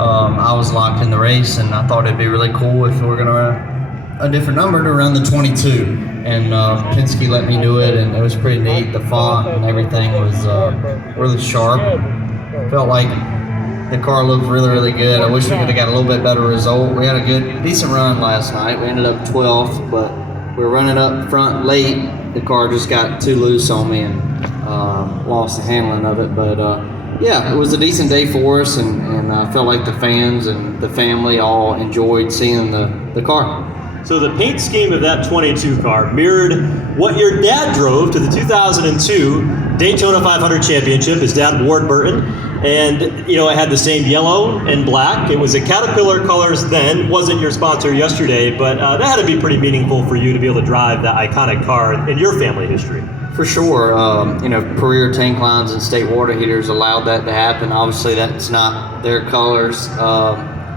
I was locked in the race, and I thought it'd be really cool if we were going to run a different number to run the 22. And Penske let me do it, and it was pretty neat. The font and everything was really sharp. Felt like the car looked really, really good. I wish we could have got a little bit better result. We had a decent run last night. We ended up 12th, but we were running up front late. The car just got too loose on me and lost the handling of it. But yeah, it was a decent day for us, and I felt like the fans and the family all enjoyed seeing the car. So the paint scheme of that 22 car mirrored what your dad drove to the 2002 Daytona 500 Championship, his dad, Ward Burton. And, you know, it had the same yellow and black. It was a Caterpillar colors then, wasn't your sponsor yesterday, but that had to be pretty meaningful for you to be able to drive that iconic car in your family history. For sure. You know, Perrier tank lines and state water heaters allowed that to happen. Obviously, that's not their colors.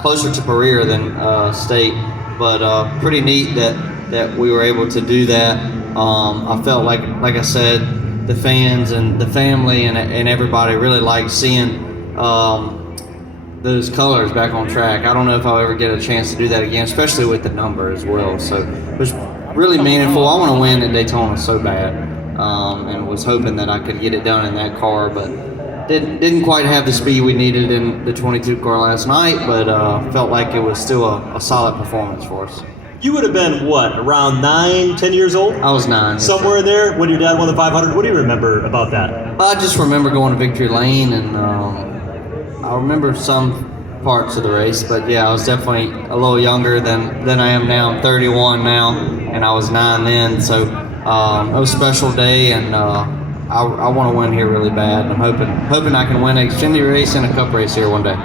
Closer to Perrier than state. But pretty neat that we were able to do that. I felt like I said, the fans and the family and everybody really liked seeing those colors back on track. I don't know if I'll ever get a chance to do that again, especially with the number as well. So it was really meaningful. I want to win in Daytona so bad, and was hoping that I could get it done in that car, but didn't quite have the speed we needed in the 22 car last night, but felt like it was still a solid performance for us. You would have been, what, around 9, 10 years old? I was 9. Somewhere in there when your dad won the 500. What do you remember about that? I just remember going to Victory Lane, and I remember some parts of the race, but yeah, I was definitely a little younger than I am now. I'm 31 now, and I was 9 then, so it was a special day, and I want to win here really bad. I'm hoping I can win an Xfinity race and a Cup race here one day.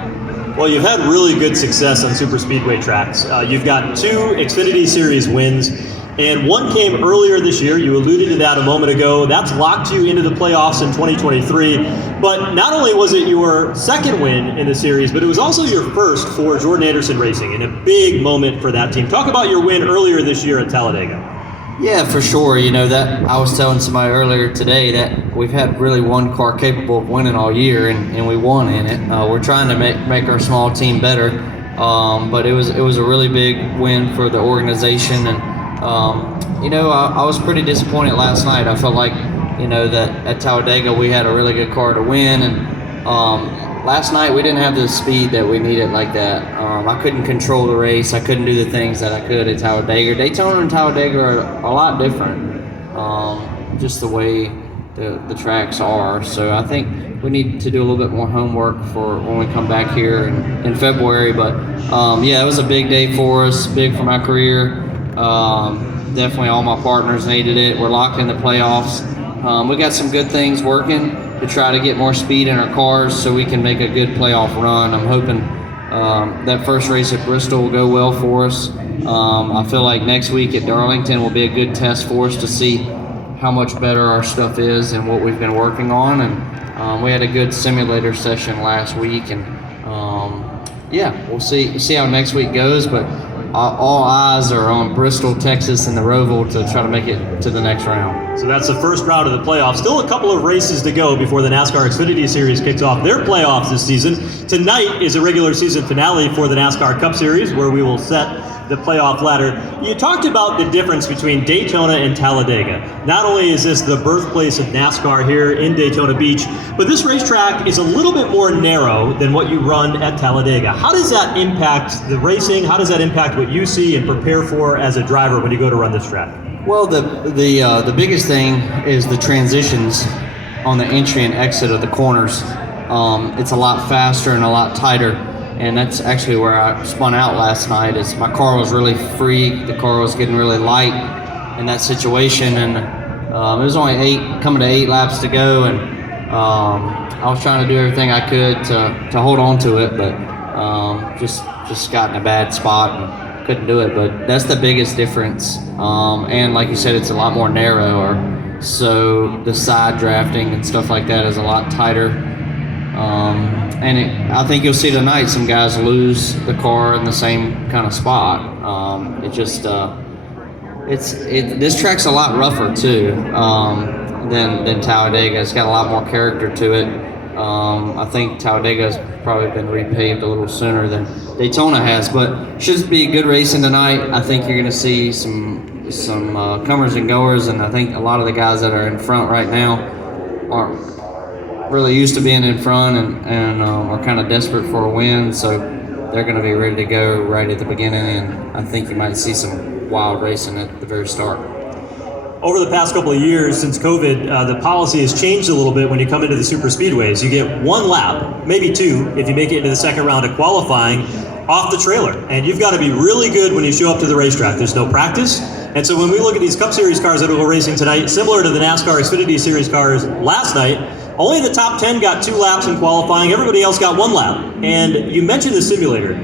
Well, you've had really good success on super speedway tracks. You've got 2 Xfinity Series wins, and one came earlier this year. You alluded to that a moment ago. That's locked you into the playoffs in 2023. But not only was it your second win in the series, but it was also your first for Jordan Anderson Racing, and a big moment for that team. Talk about your win earlier this year at Talladega. Yeah, for sure. You know, that I was telling somebody earlier today that we've had really one car capable of winning all year, and we won in it. We're trying to make our small team better, but it was a really big win for the organization. And you know, I was pretty disappointed last night. I felt like, you know, that at Talladega we had a really good car to win, and last night we didn't have the speed that we needed like that. I couldn't control the race. I couldn't do the things that I could at Talladega. Daytona and Talladega are a lot different, just the way the tracks are. So I think we need to do a little bit more homework for when we come back here in February. But yeah, it was a big day for us, big for my career. Definitely all my partners needed it. We're locked in the playoffs. We got some good things working to try to get more speed in our cars so we can make a good playoff run. I'm hoping that first race at Bristol will go well for us. I feel like next week at Darlington will be a good test for us to see how much better our stuff is and what we've been working on. And we had a good simulator session last week, and yeah, we'll see how next week goes. But all eyes are on Bristol, Texas, and the Roval to try to make it to the next round. So that's the first round of the playoffs. Still a couple of races to go before the NASCAR Xfinity Series kicks off their playoffs this season. Tonight is a regular season finale for the NASCAR Cup Series, where we will set the playoff ladder. You talked about the difference between Daytona and Talladega. Not only is this the birthplace of NASCAR here in Daytona Beach, but this racetrack is a little bit more narrow than what you run at Talladega. How does that impact the racing? How does that impact what you see and prepare for as a driver when you go to run this track? Well, the biggest thing is the transitions on the entry and exit of the corners. It's a lot faster and a lot tighter, and that's actually where I spun out last night. Is my car was really free. The car was getting really light in that situation, and it was only coming to 8 laps to go, and I was trying to do everything I could to hold on to it, but just got in a bad spot and couldn't do it. But that's the biggest difference, and like you said, it's a lot more narrow, so the side drafting and stuff like that is a lot tighter. And I think you'll see tonight some guys lose the car in the same kind of spot. This track's a lot rougher too than Talladega. It's got a lot more character to it. I think Talladega's probably been repaved a little sooner than Daytona has, but should be a good racing tonight. I think you're going to see some comers and goers, and I think a lot of the guys that are in front right now aren't really used to being in front and are kind of desperate for a win, so they're going to be ready to go right at the beginning, and I think you might see some wild racing at the very start. Over the past couple of years since COVID, the policy has changed a little bit when you come into the super speedways. You get one lap, maybe two, if you make it into the second round of qualifying off the trailer. And you've got to be really good when you show up to the racetrack. There's no practice. And so when we look at these Cup Series cars that will go racing tonight, similar to the NASCAR Xfinity Series cars last night, only the top 10 got 2 laps in qualifying. Everybody else got 1 lap. And you mentioned the simulator.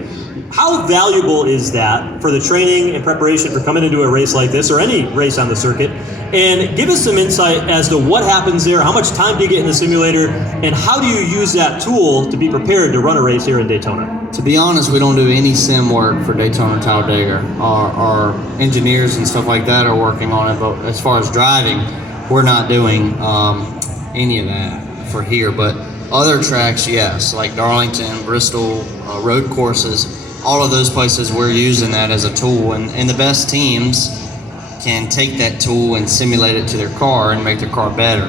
How valuable is that for the training and preparation for coming into a race like this or any race on the circuit? And give us some insight as to what happens there, how much time do you get in the simulator, and how do you use that tool to be prepared to run a race here in Daytona? To be honest, we don't do any sim work for Daytona Talladega. Our engineers and stuff like that are working on it, but as far as driving, we're not doing any of that for here. But other tracks, yes, like Darlington, Bristol, road courses, all of those places we're using that as a tool, and the best teams can take that tool and simulate it to their car and make their car better.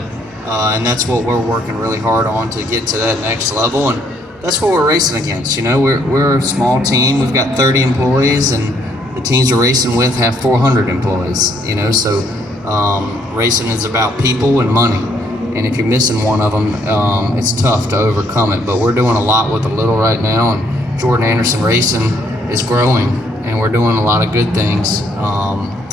And that's what we're working really hard on to get to that next level, and that's what we're racing against. You know, we're a small team. We've got 30 employees, and the teams we're racing with have 400 employees. You know, so racing is about people and money. And if you're missing one of them, it's tough to overcome it. But we're doing a lot with a little right now, and Jordan Anderson Racing is growing, and we're doing a lot of good things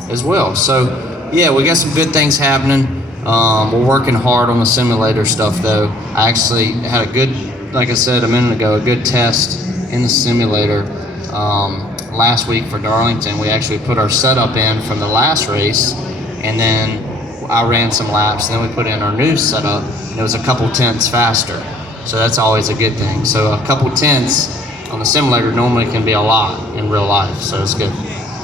as well. So, yeah, we got some good things happening. We're working hard on the simulator stuff, though. I actually had a good, like I said a minute ago, a good test in the simulator last week for Darlington. We actually put our setup in from the last race, and then I ran some laps, and then we put in our new setup, and it was a couple tenths faster. So that's always a good thing. So a couple tenths on the simulator normally can be a lot in real life, so it's good.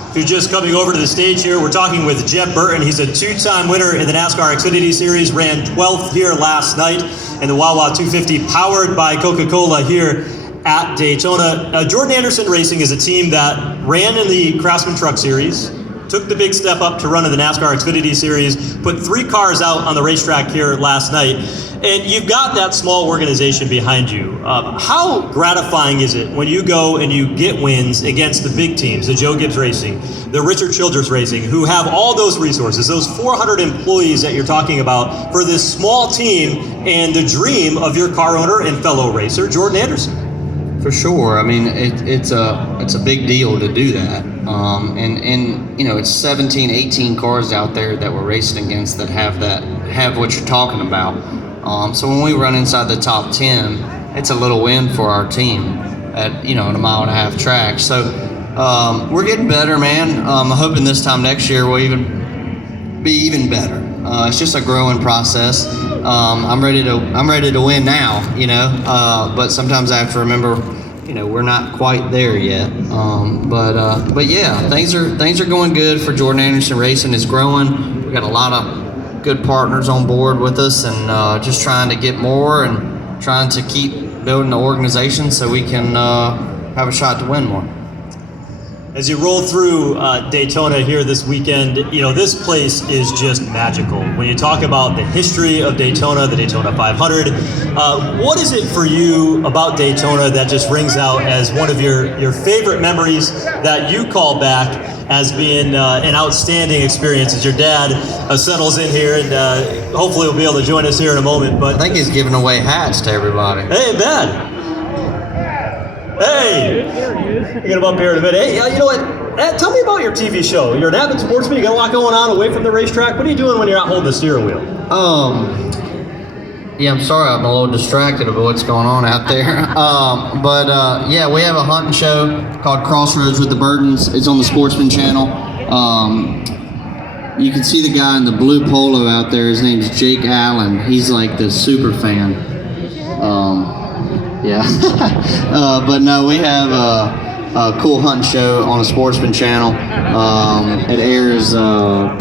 If you're just coming over to the stage here, we're talking with Jeb Burton. He's a 2-time winner in the NASCAR Xfinity Series, ran 12th here last night in the Wawa 250, powered by Coca-Cola here at Daytona. Jordan Anderson Racing is a team that ran in the Craftsman Truck Series, took the big step up to run in the NASCAR Xfinity Series, put 3 cars out on the racetrack here last night, and you've got that small organization behind you. How gratifying is it when you go and you get wins against the big teams, the Joe Gibbs Racing, the Richard Childress Racing, who have all those resources, those 400 employees that you're talking about for this small team and the dream of your car owner and fellow racer, Jordan Anderson? For sure. I mean, it's a big deal to do that. And you know, it's 17, 18 cars out there that we're racing against that have what you're talking about. So when we run inside the top 10, it's a little win for our team at, you know, a 1.5-mile track. So we're getting better, man. I'm hoping this time next year we'll be even better. It's just a growing process. I'm ready to win now, you know. But sometimes I have to remember, you know, we're not quite there yet. But yeah, things are going good for Jordan Anderson Racing. Is growing. We got a lot of good partners on board with us, and just trying to get more and trying to keep building the organization so we can have a shot to win more. As you roll through Daytona here this weekend, you know, this place is just magical. When you talk about the history of Daytona, the Daytona 500, what is it for you about Daytona that just rings out as one of your favorite memories that you call back as being an outstanding experience as your dad settles in here, and hopefully will be able to join us here in a moment. But I think he's giving away hats to everybody. Hey, Ben. Hey, get him up here in a minute. Hey, you know what? Tell me about your TV show. You're an avid sportsman. You got a lot going on away from the racetrack. What are you doing when you're not holding the steering wheel? Yeah, I'm sorry, I'm a little distracted about what's going on out there. Yeah, we have a hunting show called Crossroads with the Burtons. It's on the Sportsman Channel. You can see the guy in the blue polo out there. His name's Jake Allen. He's like the super fan. Yeah. But no, we have cool hunting show on a Sportsman channel. It airs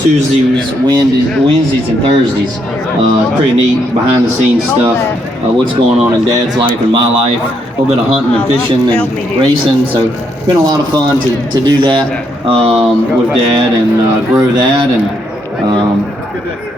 Tuesdays, Wednesdays, and Thursdays. Pretty neat behind the scenes stuff. What's going on in Dad's life and my life. A little bit of hunting and fishing and racing. So it's been a lot of fun to do that with Dad and grow that. And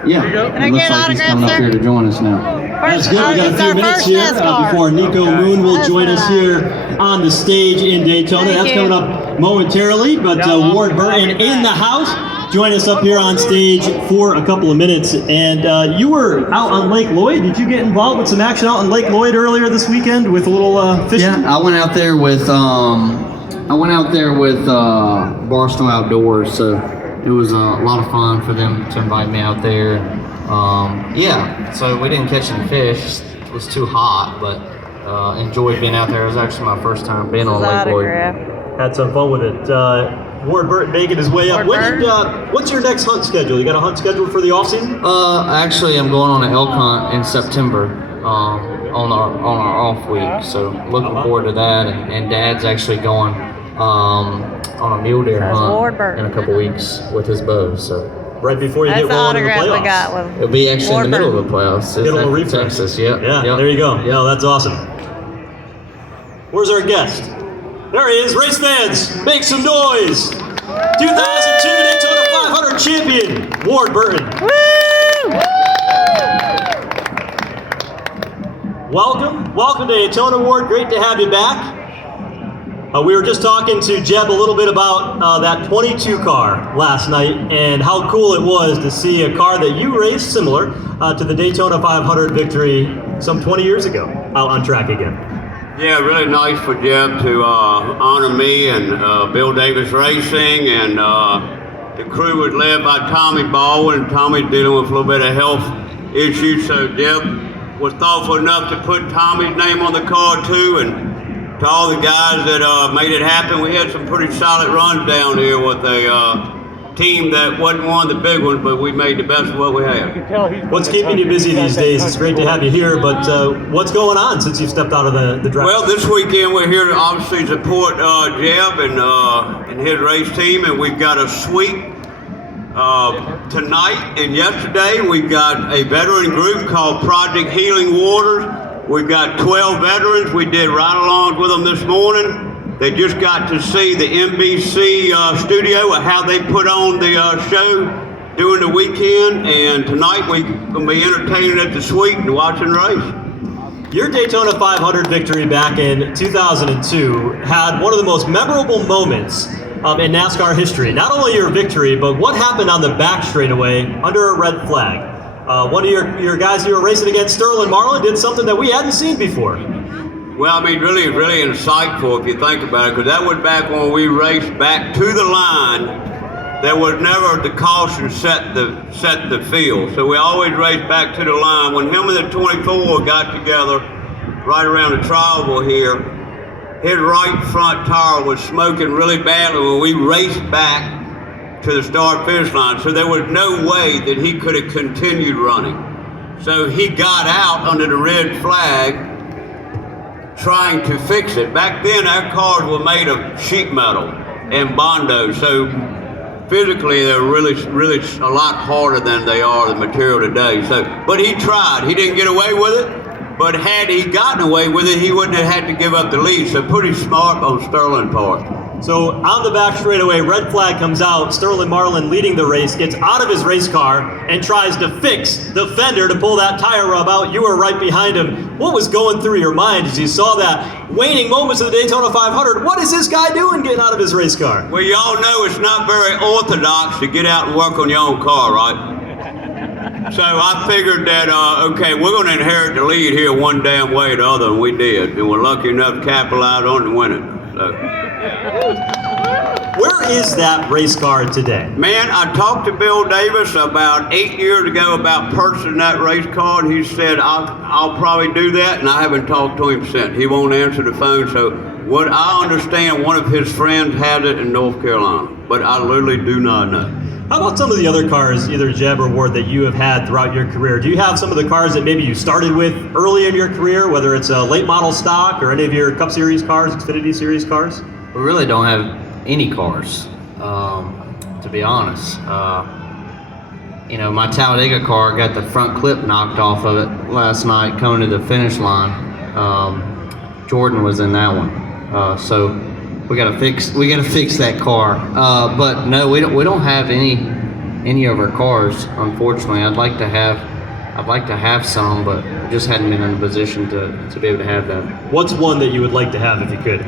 yeah, it looks like he's coming up here to join us now. That's good. We got a few minutes here before Nico Moon will join us here on the stage in Daytona. That's coming up momentarily, but Ward Burton in the house. Join us up here on stage for a couple of minutes. And you were out on Lake Lloyd. Did you get involved with some action out on Lake Lloyd earlier this weekend with a little fishing? Yeah, I went out there with Barstow Outdoors, so it was a lot of fun for them to invite me out there. Yeah, so we didn't catch any fish. It was too hot, but enjoyed being out there. It was actually my first time being on Lake Lloyd. Had some fun with it. Ward Burton making his way up. What's your next hunt schedule? You got a hunt scheduled for the off season? Actually, I'm going on an elk hunt in September on our off week. So looking forward to that. And Dad's actually going on a mule deer hunt in a couple weeks with his bow. So. Right before you get rolling in the playoffs. It'll be actually in the middle of the playoffs. Middle of Texas, yeah. There you go. Yeah, that's awesome. Where's our guest? There he is. Race fans, make some noise. 2002 Daytona 500 champion, Ward Burton. Welcome to Daytona, Ward. Great to have you back. We were just talking to Jeb a little bit about that 22 car last night and how cool it was to see a car that you raced similar to the Daytona 500 victory some 20 years ago out on track again. Yeah, really nice for Jeb to honor me and Bill Davis Racing, and the crew was led by Tommy Baldwin. Tommy's dealing with a little bit of health issues, so Jeb was thoughtful enough to put Tommy's name on the car too, and to all the guys that made it happen. We had some pretty solid runs down here with a team that wasn't one of the big ones, but we made the best of what we had. What's keeping you busy these days? It's great to have you here, but what's going on since you've stepped out of the drive? Well, this weekend we're here to obviously support Jeb and his race team, and we've got a sweep tonight and yesterday. We've got a veteran group called Project Healing Waters. We've got 12 veterans. We did ride-alongs with them this morning. They just got to see the NBC studio and how they put on the show during the weekend. And tonight we're going to be entertaining at the suite and watching the race. Your Daytona 500 victory back in 2002 had one of the most memorable moments in NASCAR history. Not only your victory, but what happened on the back straightaway under a red flag. One of your guys you were racing against, Sterling Marlin, did something that we hadn't seen before. Well, I mean, really insightful if you think about it, because that was back when we raced back to the line. There was never the caution set the field, so we always raced back to the line. When him and the 24 got together right around the trial here, his right front tire was smoking really badly when we raced back to the start finish line, so there was no way that he could have continued running. So he got out under the red flag trying to fix it. Back then our cars were made of sheet metal and Bondo, so physically they're really a lot harder than they are the material today. So, but he tried. He didn't get away with it, but had he gotten away with it, he wouldn't have had to give up the lead. So pretty smart on Sterling's part. So on the back straightaway, red flag comes out. Sterling Marlin leading the race, gets out of his race car and tries to fix the fender to pull that tire rub out. You were right behind him. What was going through your mind as you saw that waning moments of the Daytona 500? What is this guy doing getting out of his race car? Well, y'all know it's not very orthodox to get out and work on your own car, right? So I figured that, okay, we're going to inherit the lead here one damn way or the other, and we did. And we're lucky enough to capitalize on it and win it. So. Where is that race car today? Man, I talked to Bill Davis about 8 years ago about purchasing that race car, and he said, I'll probably do that, and I haven't talked to him since. He won't answer the phone, so what I understand, one of his friends has it in North Carolina, but I literally do not know. How about some of the other cars, either Jeb or Ward, that you have had throughout your career? Do you have some of the cars that maybe you started with early in your career, whether it's a late model stock or any of your Cup Series cars, Xfinity Series cars? We really don't have any cars, to be honest. You know, my Talladega car got the front clip knocked off of it last night coming to the finish line. Jordan was in that one, so we gotta fix that car. But no, we don't have any of our cars, unfortunately. I'd like to have some, but just hadn't been in a position to be able to have that. What's one that you would like to have if you could?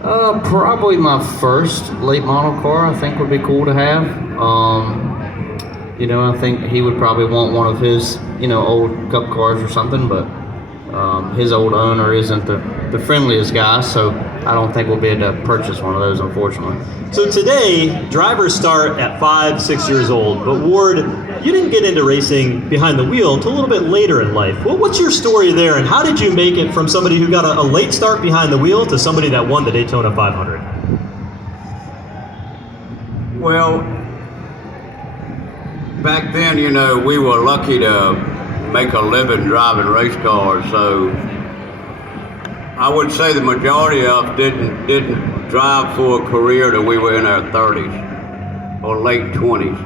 Probably my first late model car, I think would be cool to have. You know, I think he would probably want one of his, you know, old Cup cars or something, but his old owner isn't the friendliest guy, so I don't think we'll be able to purchase one of those, unfortunately. So today, drivers start at 5, 6 years old, but Ward, you didn't get into racing behind the wheel until a little bit later in life. Well, what's your story there, and how did you make it from somebody who got a late start behind the wheel to somebody that won the Daytona 500? Well, back then, you know, we were lucky to make a living driving race cars, so I would say the majority of us didn't drive for a career till we were in our 30s or late 20s.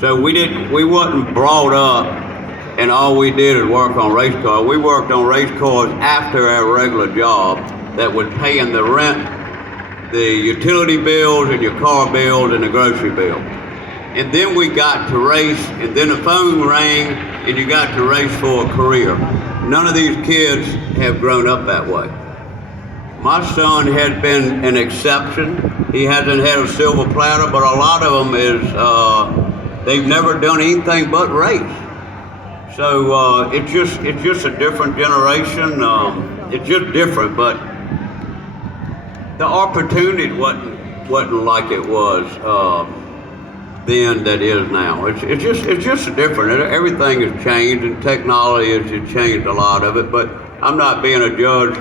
So we wasn't brought up and all we did is work on race cars. We worked on race cars after our regular job that was paying the rent, the utility bills and your car bills and the grocery bill. And then we got to race, and then the phone rang and you got to race for a career. None of these kids have grown up that way. My son has been an exception. He hasn't had a silver platter, but a lot of them is they've never done anything but race. So it's just a different generation. It's just different, but the opportunity wasn't like it was then that is now. It's just different. Everything has changed, and technology has changed a lot of it. But I'm not being a judge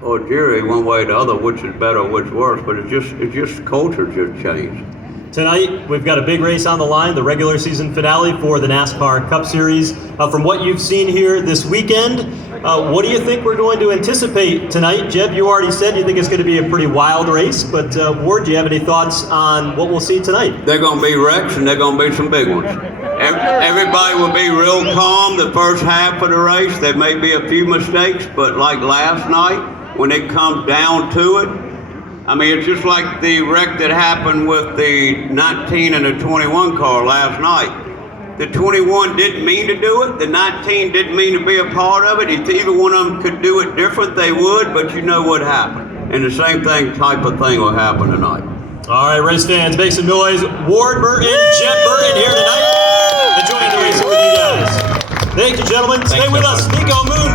or jury one way or the other, which is better or which is worse. But it's just culture just changed. Tonight, we've got a big race on the line, the regular season finale for the NASCAR Cup Series. From what you've seen here this weekend, what do you think we're going to anticipate tonight? Jeb, you already said you think it's going to be a pretty wild race, but Ward, do you have any thoughts on what we'll see tonight? They're going to be wrecks, and they're going to be some big ones. Everybody will be real calm the first half of the race. There may be a few mistakes, but like last night, when it comes down to it, I mean, it's just like the wreck that happened with the 19 and the 21 car last night. The 21 didn't mean to do it. The 19 didn't mean to be a part of it. If either one of them could do it different, they would, but you know what happened. And the same type of thing will happen tonight. All right, race fans, make some noise. Ward Burton, Jeb Burton here tonight, enjoying the race with you guys. Thank you, gentlemen. Stay with us. Nico Moon.